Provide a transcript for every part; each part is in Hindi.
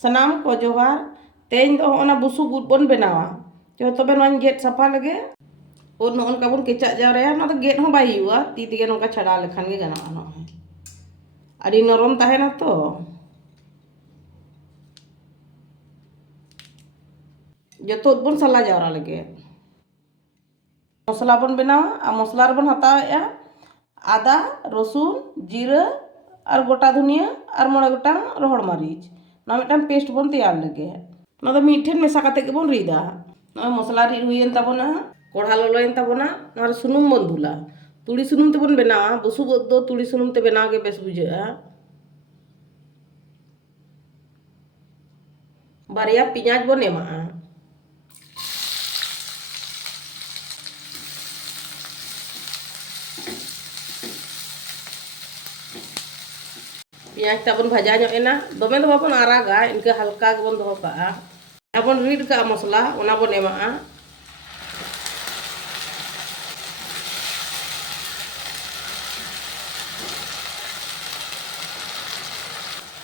सनाम को जोहार तेज दो होना बुसुब उद बन बनावा जो तबे नोन गेट सफा लगे और नोन का बन केचा जावराया ना तो गेट हो बाई हुआ ती तिगे नोका छड़ा लेखान गे गाना नो अड़ी नरम तहेना तो जो तो बन सला जावरा लगे मसला बन बनावा आ मसला बन हताया आदा रसुन जीरा और गोटा धनिया और मोड़े गोटांग रोहड़ मरीच ना मिटन पेस्ट बन तैयार लगे ना तो मीठेन मेसा काते के बन रीदा ना मसला री हुईन तबना कोढ़ा लोलोइन तबना ना सुनुम बन दुला तुड़ी सुनुम ते बन बनावा बुसुब दो तुड़ी सुनुम ते बनाव के बेस बुझा बारिया पियाज बन एमा पियाज तबन भाजा एना दमे दो बाबन आरागा इनके हल्का बन दो का अपन रीड का मसला ओना बन एमा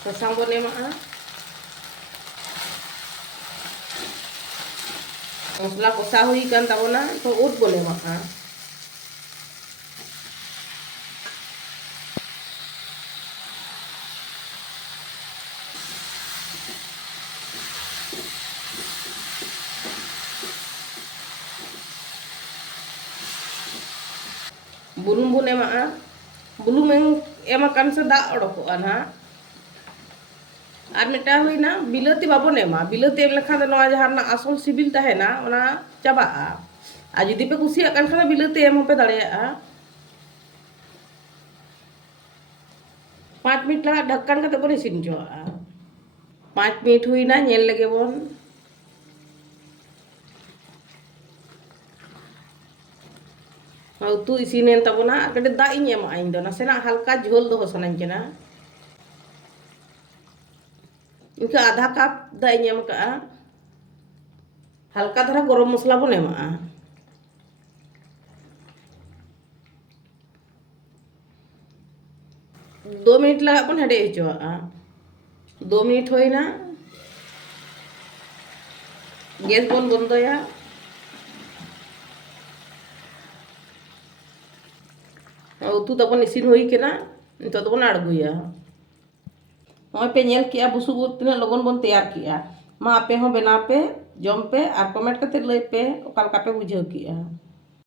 ससांग बन एमा मसला कोसा हुई kan tabona तो उठ बन एमा bulung bun ema bulung ema kan se dak odokoa na আর মিটা হই না বিলতি বাবন এমা বিলতি এম লেখা দো নয়া জাহার না আসল সিবিল তাহেনা ওনা চাবাআ আর যদি পে কুসিয়া কান খানা বিলতি এম হপে দাড়িয়াআ 5 मिनट ला ढक्कन कते बन इसिन जोआ 5 मिनट हुई ना नेल लगे बन उतु इसिनेन तबना कटे दा इन एमा इन दो नासेना हल्का झोल दो सनान केना इनका आधा कप दा इन एम का हल्का धरा गरम मसला बन एमा 2 मिनट लगा बन हेडे हचोआ 2 मिनट होई ना गैस बन बंदोया उतु तबन इसिन हुई केना तो तबन आड़गुया नॉय पे नेल किया बुसुब तिना लगन बन तैयार किया मा आपे हो बना पे जम पे और कमेंट करते लई पे ओकाल का पे बुझाव किया।